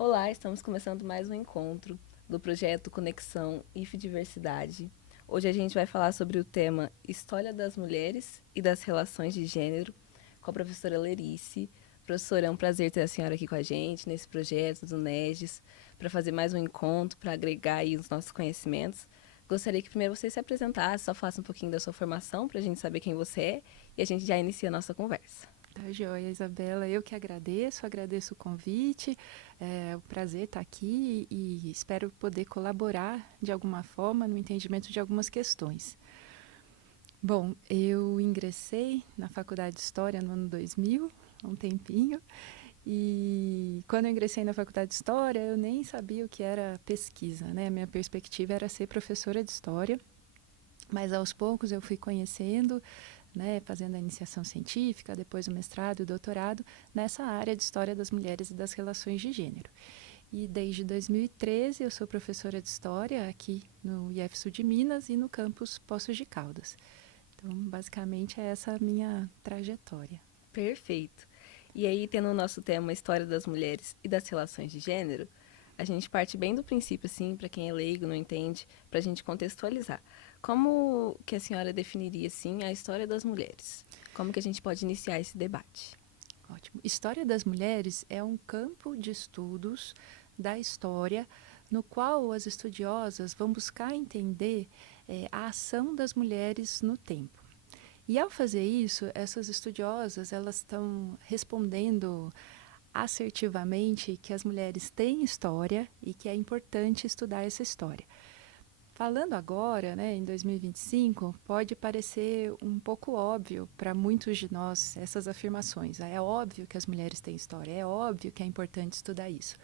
Olá, estamos começando mais um encontro do projeto Conexão IF Diversidade. Hoje a gente vai falar sobre o tema História das Mulheres e das Relações de Gênero com a professora Lerice. Professora, é um prazer ter a senhora aqui com a gente nesse projeto do NESGES para fazer mais um encontro, para agregar aí os nossos conhecimentos. Gostaria que primeiro você se apresentasse, só faça um pouquinho da sua formação para a gente saber quem você é e a gente já inicia a nossa conversa. Tá joia, Isabela. Eu que agradeço o convite. É um prazer estar aqui e espero poder colaborar de alguma forma no entendimento de algumas questões. Bom, eu ingressei na Faculdade de História no ano 2000, há um tempinho, e quando eu ingressei na Faculdade de História, eu nem sabia o que era pesquisa, né? A minha perspectiva era ser professora de História, mas aos poucos eu fui conhecendo, né, fazendo a iniciação científica, depois o mestrado e o doutorado nessa área de História das Mulheres e das Relações de Gênero. E desde 2013 eu sou professora de História aqui no IF Sul de Minas e no campus Poços de Caldas. Então, basicamente, é essa a minha trajetória. Perfeito. E aí, tendo o nosso tema História das Mulheres e das Relações de Gênero, a gente parte bem do princípio, assim, para quem é leigo, não entende, para a gente contextualizar. Como que a senhora definiria, assim, a história das mulheres? Como que a gente pode iniciar esse debate? Ótimo. História das Mulheres é um campo de estudos da história no qual as estudiosas vão buscar entender a ação das mulheres no tempo. E ao fazer isso, essas estudiosas elas estão respondendo assertivamente que as mulheres têm história e que é importante estudar essa história. Falando agora, né, em 2025, pode parecer um pouco óbvio para muitos de nós essas afirmações. É óbvio que as mulheres têm história, é óbvio que é importante estudar isso.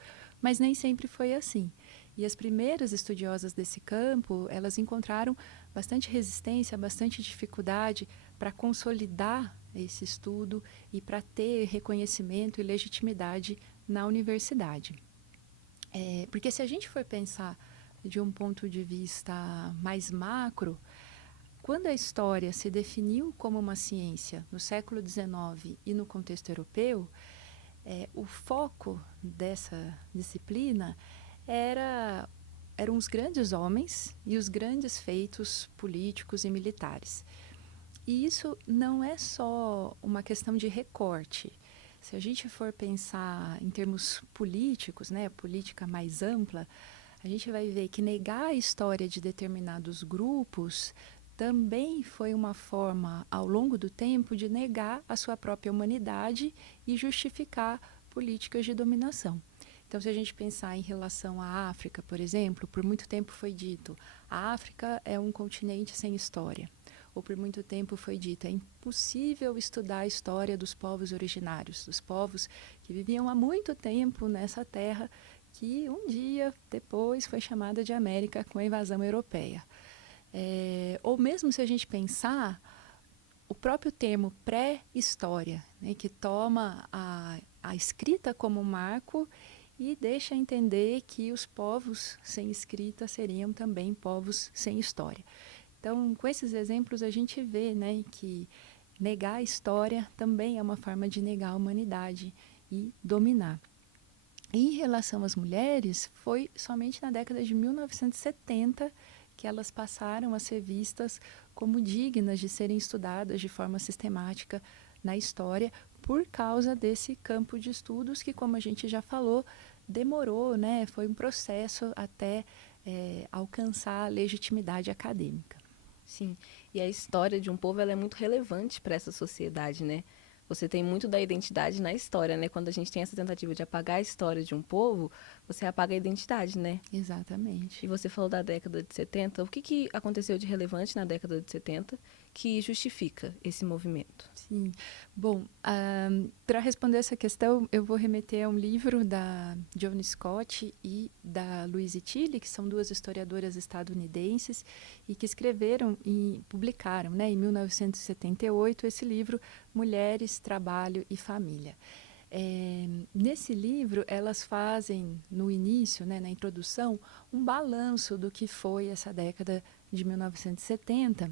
Mas nem sempre foi assim. E as primeiras estudiosas desse campo, elas encontraram bastante resistência, bastante dificuldade para consolidar esse estudo e para ter reconhecimento e legitimidade na universidade. Porque se a gente for pensar de um ponto de vista mais macro, quando a história se definiu como uma ciência no século XIX e no contexto europeu, o foco dessa disciplina era, eram os grandes homens e os grandes feitos políticos e militares. E isso não é só uma questão de recorte. Se a gente for pensar em termos políticos, né, política mais ampla, a gente vai ver que negar a história de determinados grupos também foi uma forma, ao longo do tempo, de negar a sua própria humanidade e justificar políticas de dominação. Então, se a gente pensar em relação à África, por exemplo, por muito tempo foi dito: a África é um continente sem história. Ou por muito tempo foi dito: é impossível estudar a história dos povos originários, dos povos que viviam há muito tempo nessa terra, que um dia depois foi chamada de América com a invasão europeia. Ou mesmo se a gente pensar o próprio termo pré-história, né, que toma a escrita como marco e deixa entender que os povos sem escrita seriam também povos sem história. Então, com esses exemplos, a gente vê, né, que negar a história também é uma forma de negar a humanidade e dominar. Em relação às mulheres, foi somente na década de 1970 que elas passaram a ser vistas como dignas de serem estudadas de forma sistemática na história, por causa desse campo de estudos que, como a gente já falou, demorou, né? Foi um processo até alcançar a legitimidade acadêmica. Sim, e a história de um povo ela é muito relevante para essa sociedade, né? Você tem muito da identidade na história, né? Quando a gente tem essa tentativa de apagar a história de um povo, você apaga a identidade, né? E Exatamente. você falou da década de 70. O que, que aconteceu de relevante na década de 70 que justifica esse movimento? Sim. Bom, para responder essa questão, eu vou remeter a um livro da Joan Scott e da Louise Tilly, que são duas historiadoras estadunidenses e que escreveram e publicaram, né, em 1978 esse livro Mulheres, Trabalho e Família. Nesse livro, elas fazem, no início, né, na introdução, um balanço do que foi essa década de 1970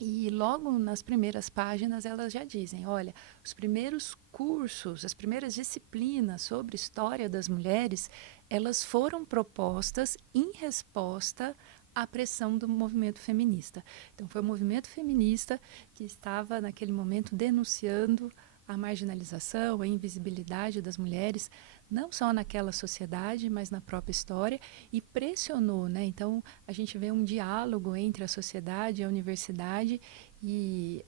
E logo nas primeiras páginas elas já dizem, olha, os primeiros cursos, as primeiras disciplinas sobre história das mulheres, elas foram propostas em resposta à pressão do movimento feminista. Então foi o movimento feminista que estava naquele momento denunciando a marginalização, a invisibilidade das mulheres, não só naquela sociedade, mas na própria história, e pressionou, né? Então, a gente vê um diálogo entre a sociedade e a universidade, e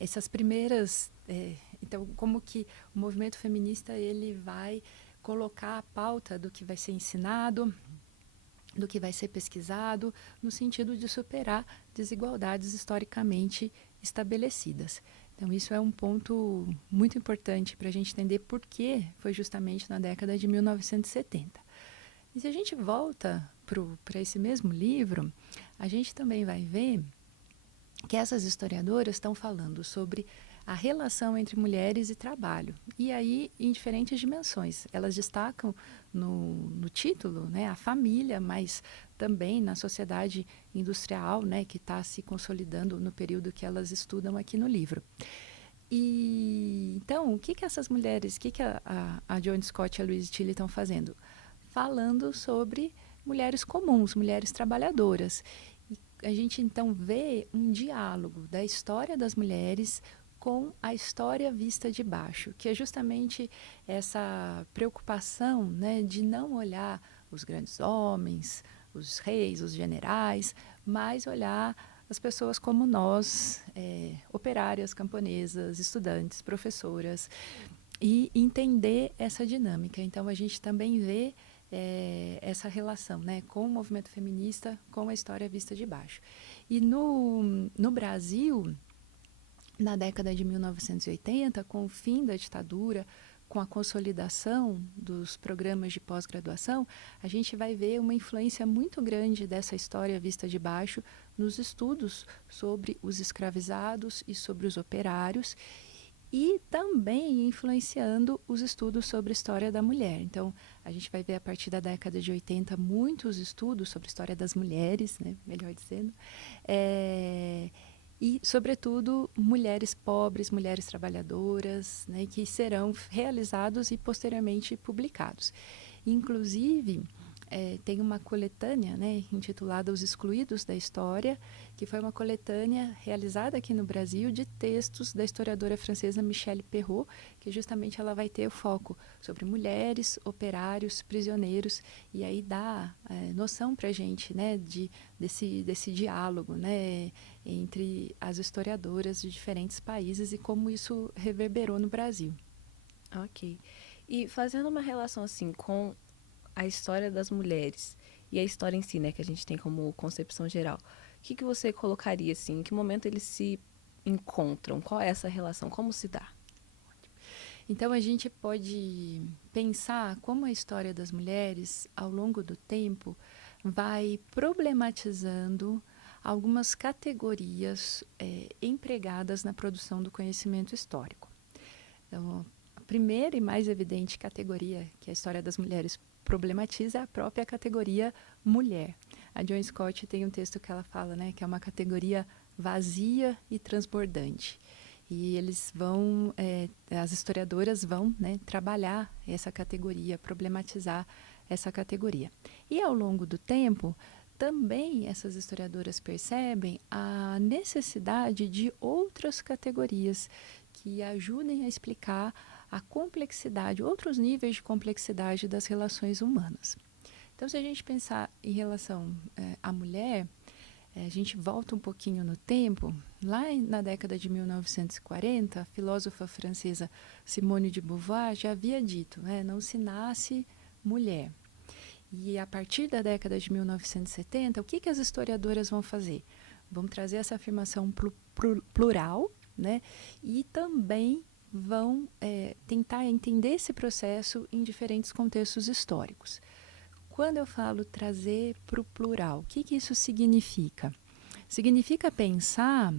essas primeiras... então, como que o movimento feminista ele vai colocar a pauta do que vai ser ensinado, do que vai ser pesquisado, no sentido de superar desigualdades historicamente estabelecidas. Então, isso é um ponto muito importante para a gente entender por que foi justamente na década de 1970. E se a gente volta para esse mesmo livro, a gente também vai ver que essas historiadoras estão falando sobre a relação entre mulheres e trabalho. E aí, em diferentes dimensões. Elas destacam no título, né, a família, mas também na sociedade industrial, né, que está se consolidando no período que elas estudam aqui no livro. E então, o que essas mulheres, o que a Joan Scott e a Louise Tilly estão fazendo? Falando sobre mulheres comuns, mulheres trabalhadoras. E a gente então vê um diálogo da história das mulheres com a história vista de baixo, que é justamente essa preocupação, né, de não olhar os grandes homens, os reis, os generais, mas olhar as pessoas como nós, operárias, camponesas, estudantes, professoras, e entender essa dinâmica. Então, a gente também vê essa relação, né, com o movimento feminista, com a história vista de baixo. E no Brasil, na década de 1980, com o fim da ditadura, com a consolidação dos programas de pós-graduação, a gente vai ver uma influência muito grande dessa história vista de baixo nos estudos sobre os escravizados e sobre os operários, e também influenciando os estudos sobre a história da mulher. Então, a gente vai ver a partir da década de 80 muitos estudos sobre a história das mulheres, né, melhor dizendo, e, sobretudo, mulheres pobres, mulheres trabalhadoras, né, que serão realizados e posteriormente publicados. Inclusive, tem uma coletânea, né, intitulada Os Excluídos da História, que foi uma coletânea realizada aqui no Brasil de textos da historiadora francesa Michelle Perrault, que justamente ela vai ter o foco sobre mulheres, operários, prisioneiros, e aí dá noção para a gente, né, desse diálogo, né, entre as historiadoras de diferentes países e como isso reverberou no Brasil. Ok. E fazendo uma relação assim com a história das mulheres e a história em si, né, que a gente tem como concepção geral, o que você colocaria assim? Em que momento eles se encontram? Qual é essa relação? Como se dá? Então, a gente pode pensar como a história das mulheres, ao longo do tempo, vai problematizando algumas categorias empregadas na produção do conhecimento histórico. Então, a primeira e mais evidente categoria que a história das mulheres problematiza é a própria categoria mulher. A Joan Scott tem um texto que ela fala, né, que é uma categoria vazia e transbordante. E eles vão, as historiadoras vão, né, trabalhar essa categoria, problematizar essa categoria. E ao longo do tempo, também essas historiadoras percebem a necessidade de outras categorias que ajudem a explicar a complexidade, outros níveis de complexidade das relações humanas. Então, se a gente pensar em relação à mulher, a gente volta um pouquinho no tempo. Lá na década de 1940, a filósofa francesa Simone de Beauvoir já havia dito, né, não se nasce mulher. E a partir da década de 1970, o que as historiadoras vão fazer? Vão trazer essa afirmação plural, né, e também vão tentar entender esse processo em diferentes contextos históricos. Quando eu falo trazer para o plural, o que isso significa? Significa pensar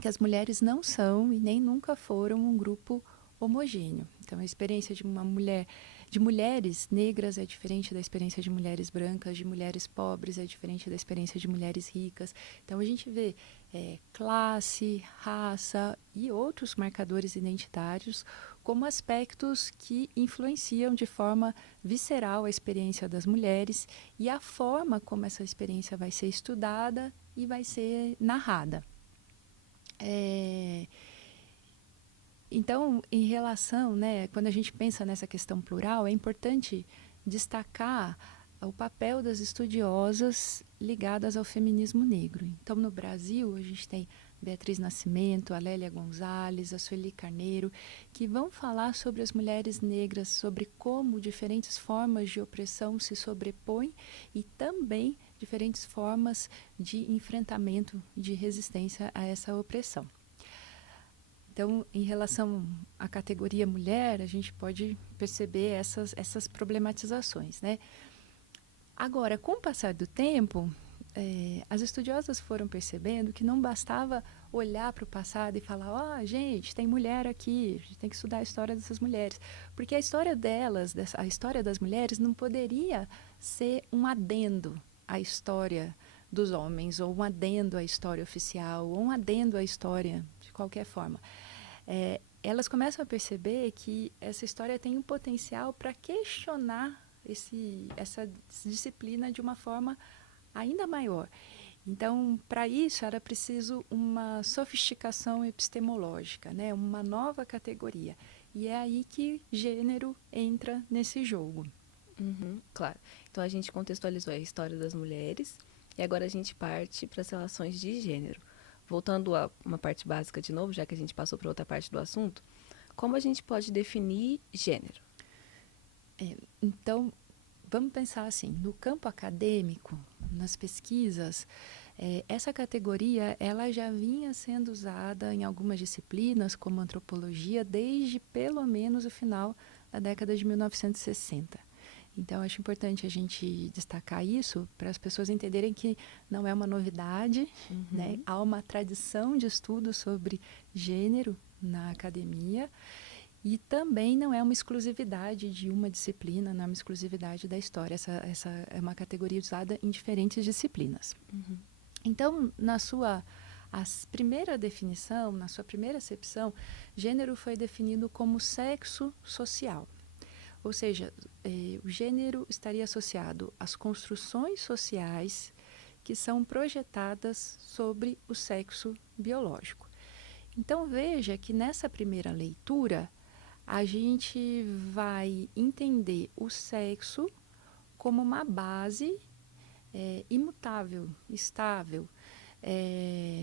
que as mulheres não são e nem nunca foram um grupo homogêneo. Então, a experiência de uma mulher de mulheres negras é diferente da experiência de mulheres brancas, de mulheres pobres é diferente da experiência de mulheres ricas. Então a gente vê classe, raça e outros marcadores identitários como aspectos que influenciam de forma visceral a experiência das mulheres e a forma como essa experiência vai ser estudada e vai ser narrada. Então, em relação, né, quando a gente pensa nessa questão plural, é importante destacar o papel das estudiosas ligadas ao feminismo negro. Então, no Brasil, a gente tem Beatriz Nascimento, a Lélia Gonzalez, a Sueli Carneiro, que vão falar sobre as mulheres negras, sobre como diferentes formas de opressão se sobrepõem e também diferentes formas de enfrentamento, de resistência a essa opressão. Então, em relação à categoria mulher, a gente pode perceber essas problematizações, né? Agora, com o passar do tempo, as estudiosas foram percebendo que não bastava olhar para o passado e falar, gente, tem mulher aqui, a gente tem que estudar a história dessas mulheres. Porque a história delas, a história das mulheres, não poderia ser um adendo à história dos homens, ou um adendo à história oficial, ou um adendo à história de qualquer forma. Elas começam a perceber que essa história tem um potencial para questionar essa disciplina de uma forma ainda maior. Então, para isso, era preciso uma sofisticação epistemológica, né? Uma nova categoria. E é aí que gênero entra nesse jogo. Claro. Então a gente contextualizou a história das mulheres e agora a gente parte para as relações de gênero. Voltando a uma parte básica de novo, já que a gente passou para outra parte do assunto, como a gente pode definir gênero? Então, vamos pensar assim, no campo acadêmico, nas pesquisas, essa categoria ela já vinha sendo usada em algumas disciplinas, como antropologia, desde pelo menos o final da década de 1960. Então, acho importante a gente destacar isso para as pessoas entenderem que não é uma novidade, né? Há uma tradição de estudo sobre gênero na academia e também não é uma exclusividade de uma disciplina, não é uma exclusividade da história. Essa é uma categoria usada em diferentes disciplinas. Então, na sua primeira definição, na sua primeira acepção, gênero foi definido como sexo social. Ou seja, o gênero estaria associado às construções sociais que são projetadas sobre o sexo biológico. Então, veja que nessa primeira leitura, a gente vai entender o sexo como uma base imutável, estável,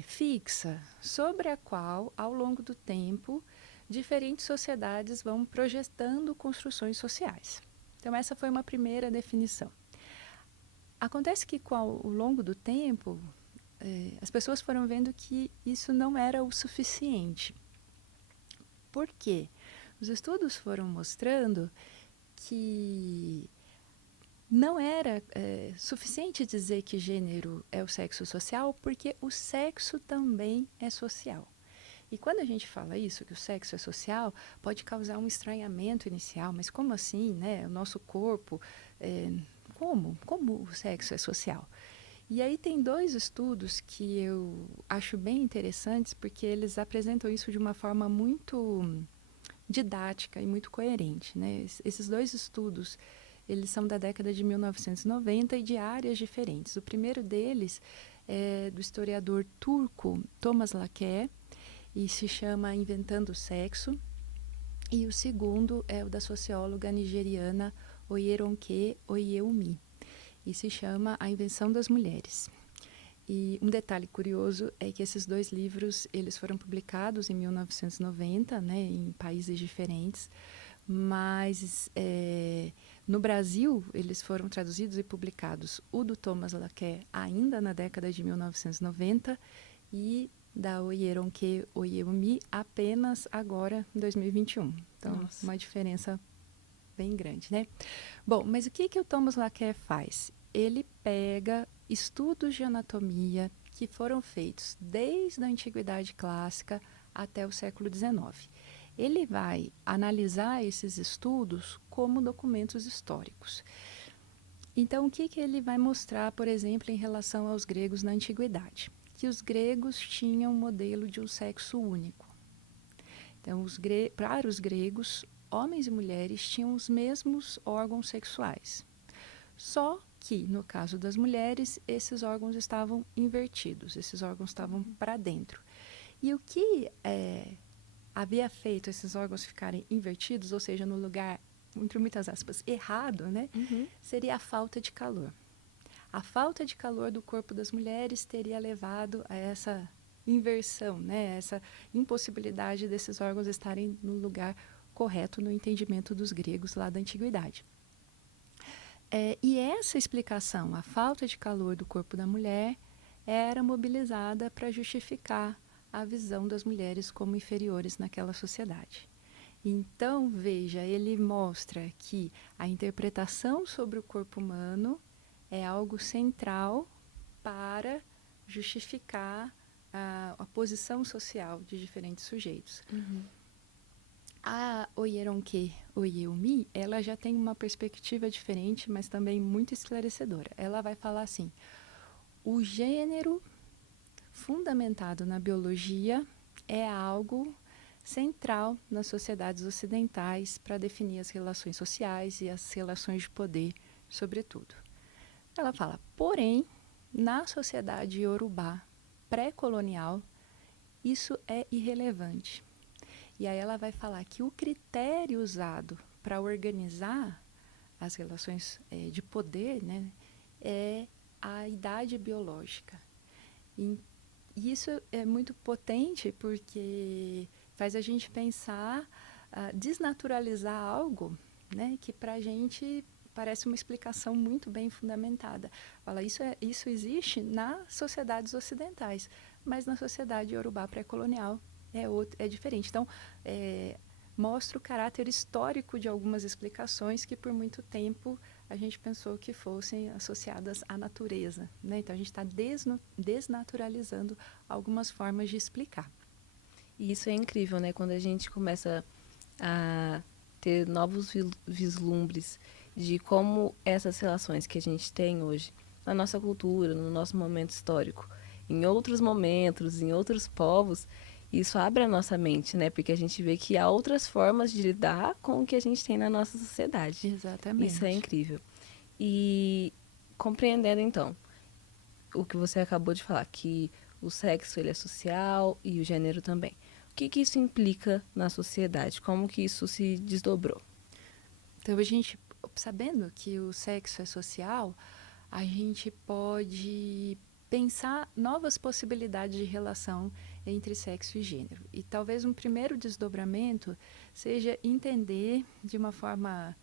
fixa, sobre a qual, ao longo do tempo, diferentes sociedades vão projetando construções sociais. Então, essa foi uma primeira definição. Acontece que, ao longo do tempo, as pessoas foram vendo que isso não era o suficiente. Por quê? Os estudos foram mostrando que não era suficiente dizer que gênero é o sexo social, porque o sexo também é social. E quando a gente fala isso, que o sexo é social, pode causar um estranhamento inicial. Mas como assim, né? O nosso corpo, como o sexo é social? E aí tem dois estudos que eu acho bem interessantes, porque eles apresentam isso de uma forma muito didática e muito coerente, né? Esses dois estudos, eles são da década de 1990 e de áreas diferentes. O primeiro deles é do historiador turco Thomas Laqueur, e se chama Inventando o Sexo. E o segundo é o da socióloga nigeriana Oyeronke Oyewumi, e se chama A Invenção das Mulheres. E um detalhe curioso é que esses dois livros eles foram publicados em 1990, né, em países diferentes, mas no Brasil eles foram traduzidos e publicados, o do Thomas Laqueur ainda na década de 1990 e da Oyeronke Oyewumi apenas agora, em 2021. Então, Nossa. uma diferença bem grande, né? Bom, mas o que o Thomas Laqueur faz? Ele pega estudos de anatomia que foram feitos desde a Antiguidade Clássica até o século XIX. ele vai analisar esses estudos como documentos históricos. Então, o que ele vai mostrar, por exemplo, em relação aos gregos na antiguidade? Que os gregos tinham um modelo de um sexo único. Então, para os gregos, homens e mulheres tinham os mesmos órgãos sexuais. Só que, no caso das mulheres, esses órgãos estavam invertidos, esses órgãos estavam para dentro. E o que havia feito esses órgãos ficarem invertidos, ou seja, no lugar, entre muitas aspas, errado, né, seria a falta de calor. A falta de calor do corpo das mulheres teria levado a essa inversão, né, essa impossibilidade desses órgãos estarem no lugar correto no entendimento dos gregos lá da antiguidade. E essa explicação, a falta de calor do corpo da mulher, era mobilizada para justificar a visão das mulheres como inferiores naquela sociedade. Então, veja, ele mostra que a interpretação sobre o corpo humano é algo central para justificar a posição social de diferentes sujeitos. A Oyeronke Oyemi, ela já tem uma perspectiva diferente, mas também muito esclarecedora. Ela vai falar assim: o gênero fundamentado na biologia é algo central nas sociedades ocidentais para definir as relações sociais e as relações de poder, sobretudo. Ela fala, porém, na sociedade iorubá pré-colonial, isso é irrelevante. E aí ela vai falar que o critério usado para organizar as relações de poder, né, é a idade biológica. E isso é muito potente porque faz a gente pensar, desnaturalizar algo, né, que para a gente parece uma explicação muito bem fundamentada. Fala, isso existe nas sociedades ocidentais, mas na sociedade iorubá pré-colonial é diferente. Então, mostra o caráter histórico de algumas explicações que por muito tempo a gente pensou que fossem associadas à natureza, né? Então a gente está desnaturalizando algumas formas de explicar. E isso é incrível, né? Quando a gente começa a ter novos vislumbres de como essas relações que a gente tem hoje na nossa cultura, no nosso momento histórico, em outros momentos, em outros povos, isso abre a nossa mente, né? Porque a gente vê que há outras formas de lidar com o que a gente tem na nossa sociedade. Exatamente. Isso é incrível. E compreendendo, então, o que você acabou de falar, que o sexo ele é social e o gênero também. O que isso implica na sociedade? Como que isso se desdobrou? Então, a gente, sabendo que o sexo é social, a gente pode pensar novas possibilidades de relação entre sexo e gênero. E talvez um primeiro desdobramento seja entender de uma forma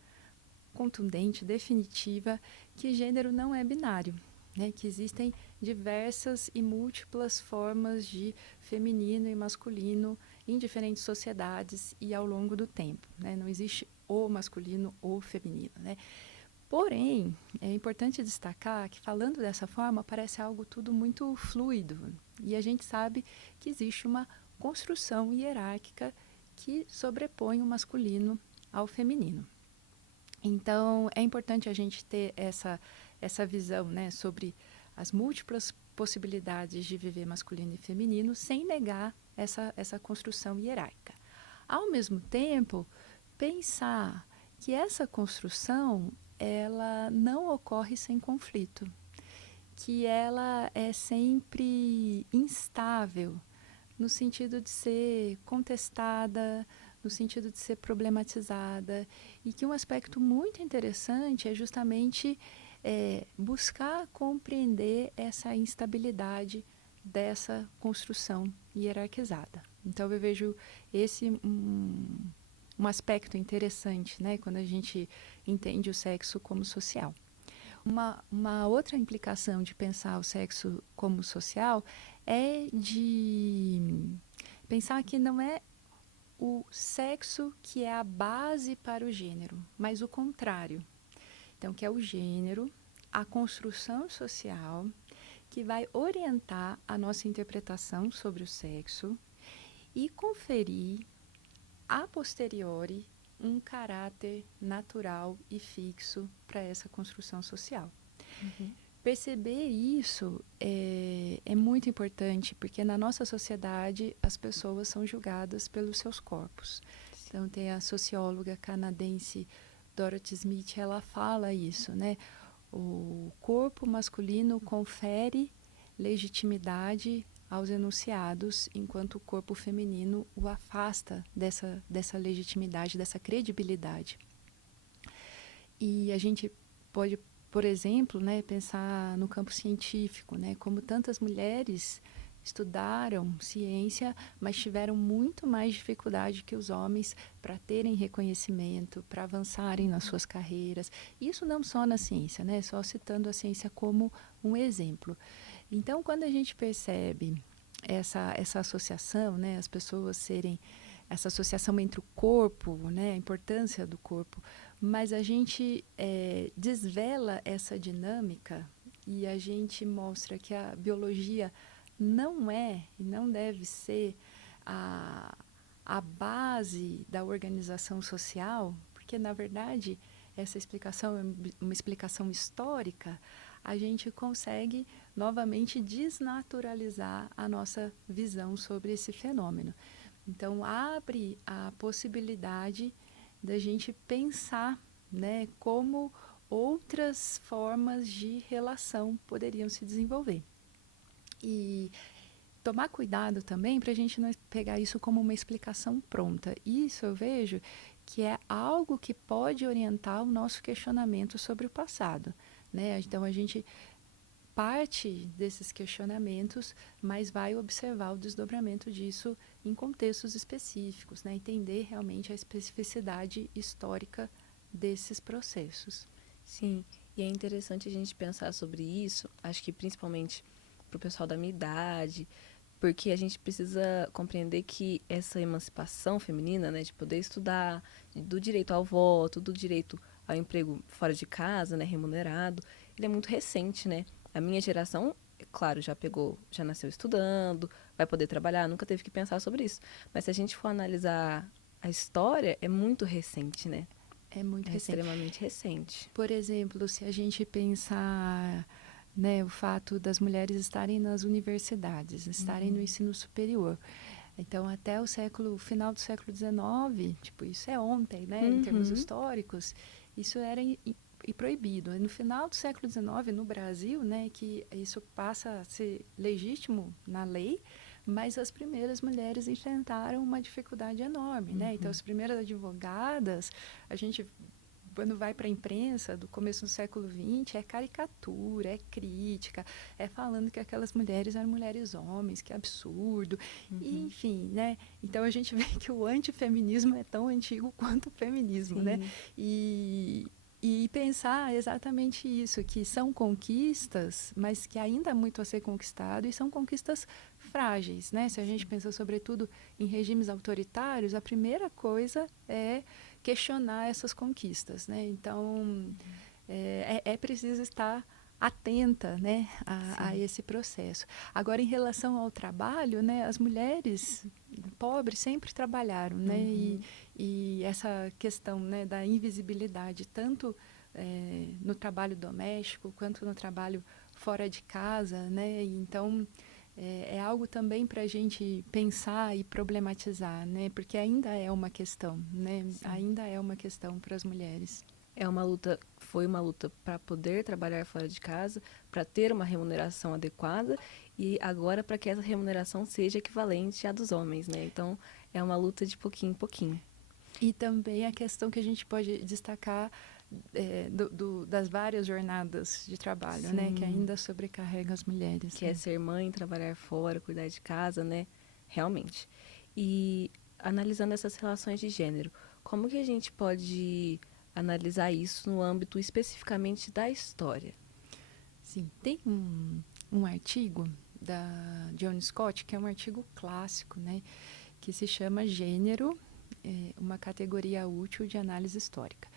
contundente, definitiva, que gênero não é binário, né? Que existem diversas e múltiplas formas de feminino e masculino em diferentes sociedades e ao longo do tempo, né? Não existe o masculino ou feminino, né? Porém, é importante destacar que, falando dessa forma, parece algo tudo muito fluido. E a gente sabe que existe uma construção hierárquica que sobrepõe o masculino ao feminino. Então, é importante a gente ter essa visão, né, sobre as múltiplas possibilidades de viver masculino e feminino, sem negar essa construção hierárquica. Ao mesmo tempo, pensar que essa construção ela não ocorre sem conflito, que ela é sempre instável, no sentido de ser contestada, no sentido de ser problematizada, e que um aspecto muito interessante é justamente buscar compreender essa instabilidade dessa construção hierarquizada. Então eu vejo esse um aspecto interessante, né, quando a gente entende o sexo como social. Uma outra implicação de pensar o sexo como social é de pensar que não é o sexo que é a base para o gênero, mas o contrário. Então, que é o gênero, a construção social, que vai orientar a nossa interpretação sobre o sexo e conferir a posteriori, um caráter natural e fixo para essa construção social. Uhum. Perceber isso é muito importante, porque na nossa sociedade as pessoas são julgadas pelos seus corpos. Então, tem a socióloga canadense Dorothy Smith, ela fala isso, né? O corpo masculino confere legitimidade aos enunciados, enquanto o corpo feminino o afasta dessa legitimidade, dessa credibilidade. E a gente pode, por exemplo, né, pensar no campo científico, né, como tantas mulheres estudaram ciência, mas tiveram muito mais dificuldade que os homens para terem reconhecimento, para avançarem nas suas carreiras. Isso não só na ciência, né, só citando a ciência como um exemplo. Então, quando a gente percebe essa associação, né, as pessoas serem essa associação entre o corpo, né, a importância do corpo, mas a gente desvela essa dinâmica e a gente mostra que a biologia não é e não deve ser a base da organização social, porque, na verdade, essa explicação é uma explicação histórica, a gente consegue novamente desnaturalizar a nossa visão sobre esse fenômeno. Então, abre a possibilidade da gente pensar, né, como outras formas de relação poderiam se desenvolver. E tomar cuidado também para a gente não pegar isso como uma explicação pronta. Isso eu vejo que é algo que pode orientar o nosso questionamento sobre o passado, né? Então, a gente parte desses questionamentos, mas vai observar o desdobramento disso em contextos específicos, né? Entender realmente a especificidade histórica desses processos. Sim, e é interessante a gente pensar sobre isso, acho que principalmente para o pessoal da minha idade, porque a gente precisa compreender que essa emancipação feminina, né, de poder estudar, do direito ao voto, do direito ao emprego fora de casa, né, remunerado, ele é muito recente, né? A minha geração, é claro, já pegou, já nasceu estudando, vai poder trabalhar, nunca teve que pensar sobre isso. Mas se a gente for analisar a história, é muito recente, né? É muito É recente. extremamente recente. Por exemplo, se a gente pensar, né, o fato das mulheres estarem nas universidades, estarem no ensino superior. Então, até o final do século XIX, tipo, isso é ontem, né, em termos Uhum. históricos, isso era proibido. E no final do século XIX, no Brasil, né, que isso passa a ser legítimo na lei, mas as primeiras mulheres enfrentaram uma dificuldade enorme, né? Então, as primeiras advogadas, a gente quando vai para a imprensa do começo do século XX, é caricatura, é crítica, é falando que aquelas mulheres eram mulheres homens, que absurdo, e, enfim, né? Então a gente vê que o antifeminismo é tão antigo quanto o feminismo, né? Sim. E pensar exatamente isso, que são conquistas, mas que ainda há muito a ser conquistado, e são conquistas frágeis, né? Se a gente pensa, sobretudo, em regimes autoritários, a primeira coisa é questionar essas conquistas, né? Então, é preciso estar atenta, né, a esse processo. Agora, em relação ao trabalho, né, as mulheres pobres sempre trabalharam, né, e essa questão, né, da invisibilidade, tanto no trabalho doméstico quanto no trabalho fora de casa, né, e então é algo também para a gente pensar e problematizar, né? Porque ainda é uma questão, né? Sim. Ainda é uma questão para as mulheres. É uma luta, foi uma luta para poder trabalhar fora de casa, para ter uma remuneração adequada e agora para que essa remuneração seja equivalente à dos homens, né? Então, é uma luta de pouquinho em pouquinho. E também a questão que a gente pode destacar das várias jornadas de trabalho, né? Que ainda sobrecarrega as mulheres. Que é ser mãe, trabalhar fora, cuidar de casa, né? Realmente. E analisando essas relações de gênero, como que a gente pode analisar isso no âmbito especificamente da história? Sim, tem um artigo da Joan Scott, que é um artigo clássico, né? Que se chama Gênero, uma categoria útil de análise histórica.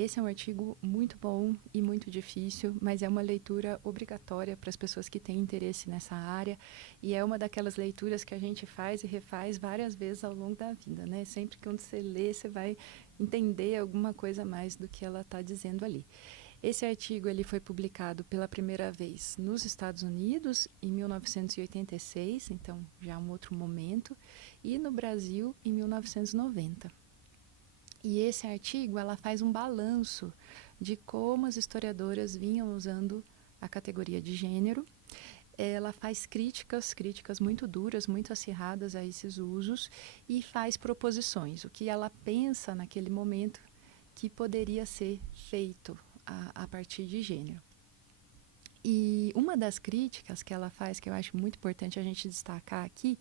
Esse é um artigo muito bom e muito difícil, mas é uma leitura obrigatória para as pessoas que têm interesse nessa área, e é uma daquelas leituras que a gente faz e refaz várias vezes ao longo da vida, né? Sempre que quando você lê, você vai entender alguma coisa a mais do que ela está dizendo ali. Esse artigo ele foi publicado pela primeira vez nos Estados Unidos em 1986, então já um outro momento, e no Brasil em 1990. E esse artigo ela faz um balanço de como as historiadoras vinham usando a categoria de gênero. Ela faz críticas muito duras, muito acirradas a esses usos e faz proposições, o que ela pensa naquele momento que poderia ser feito a partir de gênero. E uma das críticas que ela faz, que eu acho muito importante a gente destacar aqui,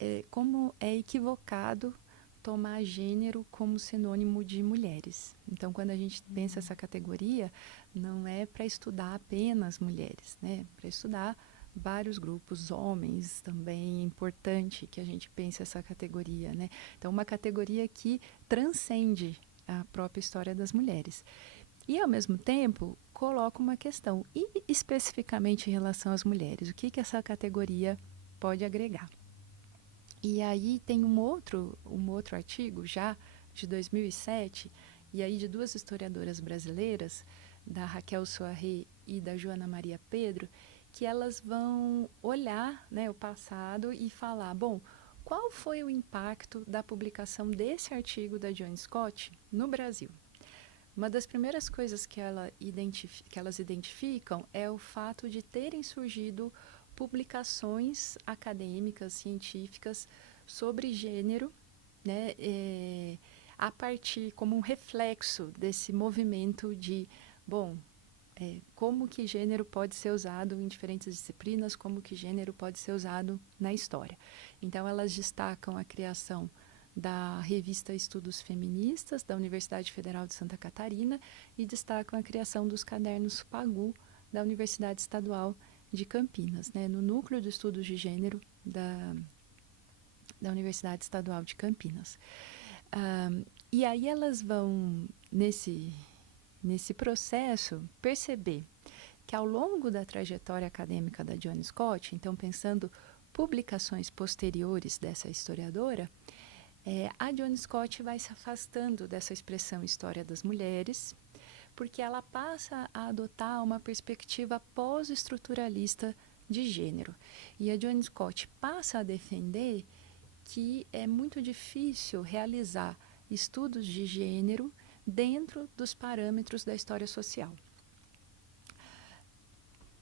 é como é equivocado tomar gênero como sinônimo de mulheres. Então, quando a gente pensa essa categoria, não é para estudar apenas mulheres, né? Para estudar vários grupos, homens também, é importante que a gente pense essa categoria, né? Então, uma categoria que transcende a própria história das mulheres. E, ao mesmo tempo, coloca uma questão, e especificamente em relação às mulheres, o que essa categoria pode agregar? E aí tem um outro artigo, já de 2007, e aí de duas historiadoras brasileiras, da Raquel Soaré e da Joana Maria Pedro, que elas vão olhar, né, o passado e falar, bom, qual foi o impacto da publicação desse artigo da Joan Scott no Brasil? Uma das primeiras coisas que elas identificam é o fato de terem surgido publicações acadêmicas, científicas, sobre gênero, né, a partir, como um reflexo desse movimento de, bom, como que gênero pode ser usado em diferentes disciplinas, como que gênero pode ser usado na história. Então, elas destacam a criação da revista Estudos Feministas, da Universidade Federal de Santa Catarina, e destacam a criação dos cadernos Pagu, da Universidade Estadual de Campinas, né, no Núcleo de Estudos de Gênero da Universidade Estadual de Campinas. E aí elas vão, nesse processo, perceber que ao longo da trajetória acadêmica da Joan Scott, então pensando publicações posteriores dessa historiadora, a Joan Scott vai se afastando dessa expressão história das mulheres, porque ela passa a adotar uma perspectiva pós-estruturalista de gênero. E a Joan Scott passa a defender que é muito difícil realizar estudos de gênero dentro dos parâmetros da história social.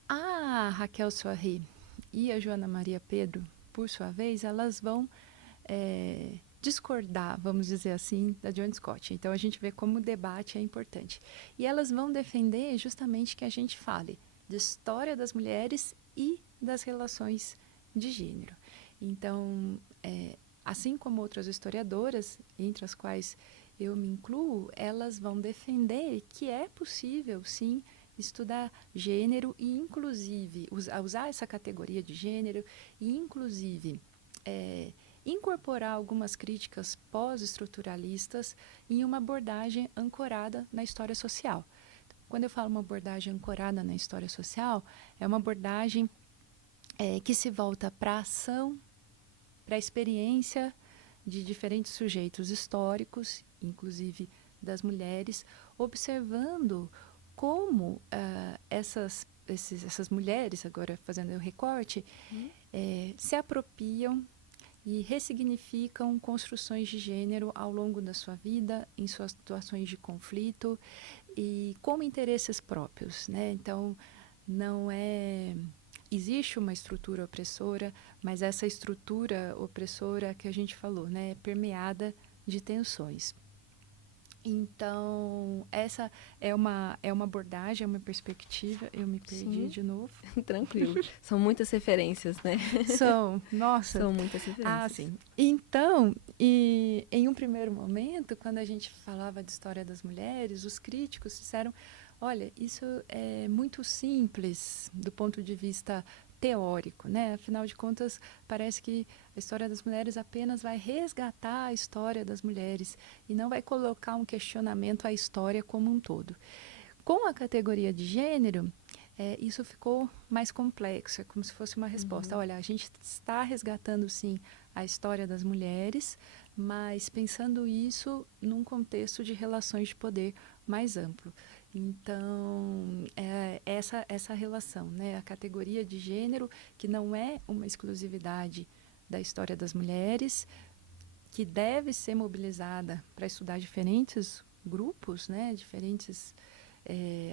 A Raquel Soaré e a Joana Maria Pedro, por sua vez, elas vão discordar, vamos dizer assim, da Joan Scott. Então, a gente vê como o debate é importante. E elas vão defender justamente que a gente fale de história das mulheres e das relações de gênero. Então, assim como outras historiadoras, entre as quais eu me incluo, elas vão defender que é possível, sim, estudar gênero e, inclusive, usar essa categoria de gênero e, inclusive, incorporar algumas críticas pós-estruturalistas em uma abordagem ancorada na história social. Quando eu falo uma abordagem ancorada na história social, é uma abordagem que se volta para a ação, para a experiência de diferentes sujeitos históricos, inclusive das mulheres, observando como essas mulheres, agora fazendo o recorte, se apropriam e ressignificam construções de gênero ao longo da sua vida, em suas situações de conflito e como interesses próprios, né? Então, não existe uma estrutura opressora, mas essa estrutura opressora que a gente falou, né, é permeada de tensões. Então, essa é uma abordagem, é uma perspectiva. Eu me perdi Sim. de novo. Tranquilo. São muitas referências, né? Nossa. São muitas referências. Sim. Então, em um primeiro momento, quando a gente falava de história das mulheres, os críticos disseram, olha, isso é muito simples do ponto de vista teórico, né? Afinal de contas, parece que a história das mulheres apenas vai resgatar a história das mulheres e não vai colocar um questionamento à história como um todo. Com a categoria de gênero, isso ficou mais complexo, é como se fosse uma resposta. Olha, a gente está resgatando, sim, a história das mulheres, mas pensando isso num contexto de relações de poder mais amplo. Então, essa relação, né? A categoria de gênero, que não é uma exclusividade da história das mulheres, que deve ser mobilizada para estudar diferentes grupos, né? Diferentes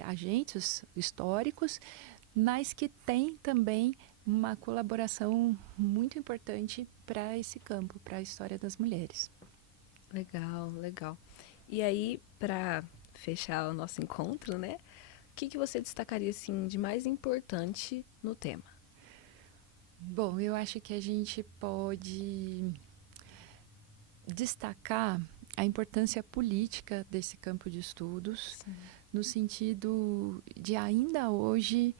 agentes históricos, mas que tem também uma colaboração muito importante para esse campo, para a história das mulheres. Legal, legal. E aí, para fechar o nosso encontro, né? O que você destacaria assim de mais importante no tema? Bom, eu acho que a gente pode destacar a importância política desse campo de estudos, Sim. no sentido de ainda hoje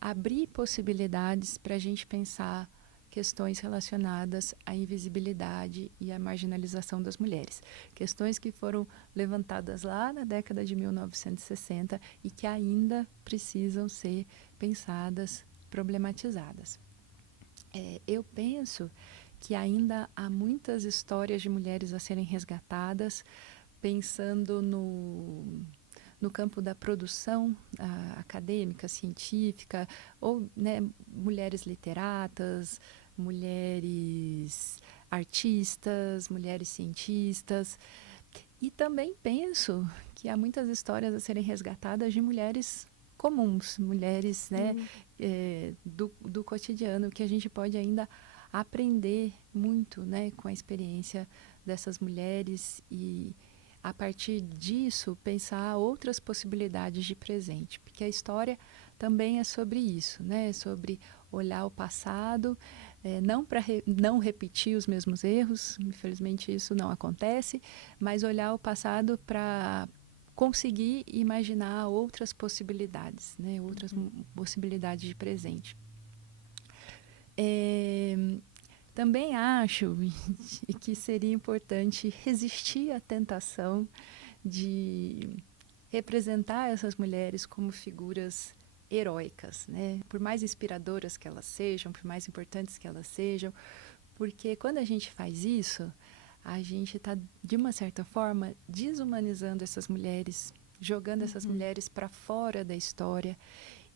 abrir possibilidades para a gente pensar questões relacionadas à invisibilidade e à marginalização das mulheres. Questões que foram levantadas lá na década de 1960 e que ainda precisam ser pensadas, problematizadas. Eu penso que ainda há muitas histórias de mulheres a serem resgatadas, pensando no campo da produção acadêmica, científica, ou né, mulheres literatas, mulheres artistas, mulheres cientistas. E também penso que há muitas histórias a serem resgatadas de mulheres comuns, mulheres né, do cotidiano, que a gente pode ainda aprender muito né, com a experiência dessas mulheres e, a partir disso, pensar outras possibilidades de presente. Porque a história também é sobre isso, né? É sobre olhar o passado, não para não repetir os mesmos erros, infelizmente isso não acontece, mas olhar o passado para conseguir imaginar outras possibilidades, né? Outras possibilidades de presente. Também acho que seria importante resistir à tentação de representar essas mulheres como figuras heróicas, né? Por mais inspiradoras que elas sejam, por mais importantes que elas sejam, porque quando a gente faz isso, a gente está, de uma certa forma, desumanizando essas mulheres, jogando essas mulheres para fora da história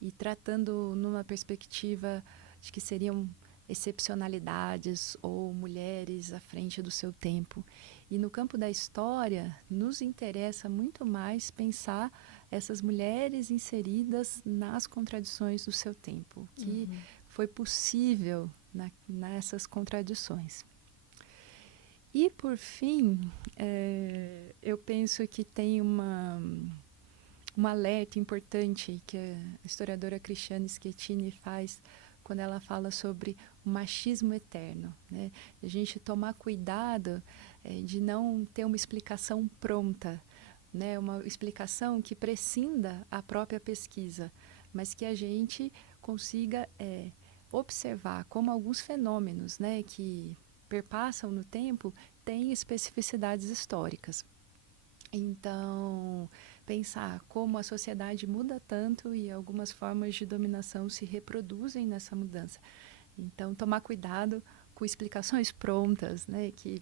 e tratando numa perspectiva de que seriam excepcionalidades ou mulheres à frente do seu tempo. E no campo da história, nos interessa muito mais pensar essas mulheres inseridas nas contradições do seu tempo, que foi possível nessas contradições. E, por fim, eu penso que tem um alerta importante que a historiadora Cristiane Schettini faz quando ela fala sobre o machismo eterno, né? A gente tomar cuidado de não ter uma explicação pronta, né? Uma explicação que prescinda a própria pesquisa, mas que a gente consiga observar como alguns fenômenos, né, que perpassam no tempo têm especificidades históricas. Então, pensar como a sociedade muda tanto e algumas formas de dominação se reproduzem nessa mudança. Então, tomar cuidado com explicações prontas, né, que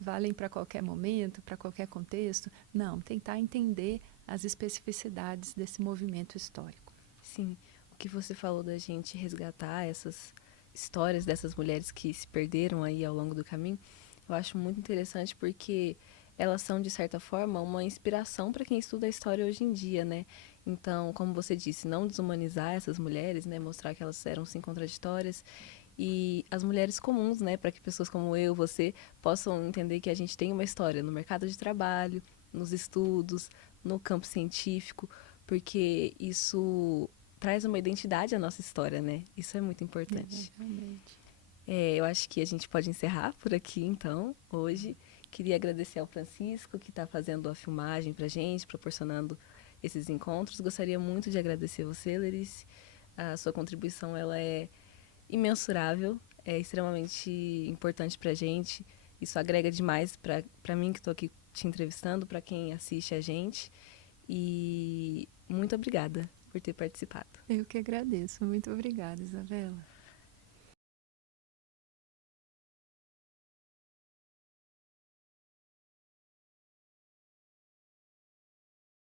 valem para qualquer momento, para qualquer contexto. Não, tentar entender as especificidades desse movimento histórico. Sim, o que você falou da gente resgatar essas histórias dessas mulheres que se perderam aí ao longo do caminho, eu acho muito interessante porque elas são, de certa forma, uma inspiração para quem estuda a história hoje em dia, né? Então, como você disse, não desumanizar essas mulheres, né? Mostrar que elas eram, sim, contraditórias. E as mulheres comuns, né? Para que pessoas como eu, você, possam entender que a gente tem uma história no mercado de trabalho, nos estudos, no campo científico, porque isso traz uma identidade à nossa história, né? Isso é muito importante. Realmente. Eu acho que a gente pode encerrar por aqui, então, hoje. Queria agradecer ao Francisco, que está fazendo a filmagem para a gente, proporcionando esses encontros. Gostaria muito de agradecer você, Lerice. A sua contribuição ela é imensurável, é extremamente importante para a gente. Isso agrega demais para mim que estou aqui te entrevistando, para quem assiste a gente. E muito obrigada por ter participado. Eu que agradeço. Muito obrigada, Isabela.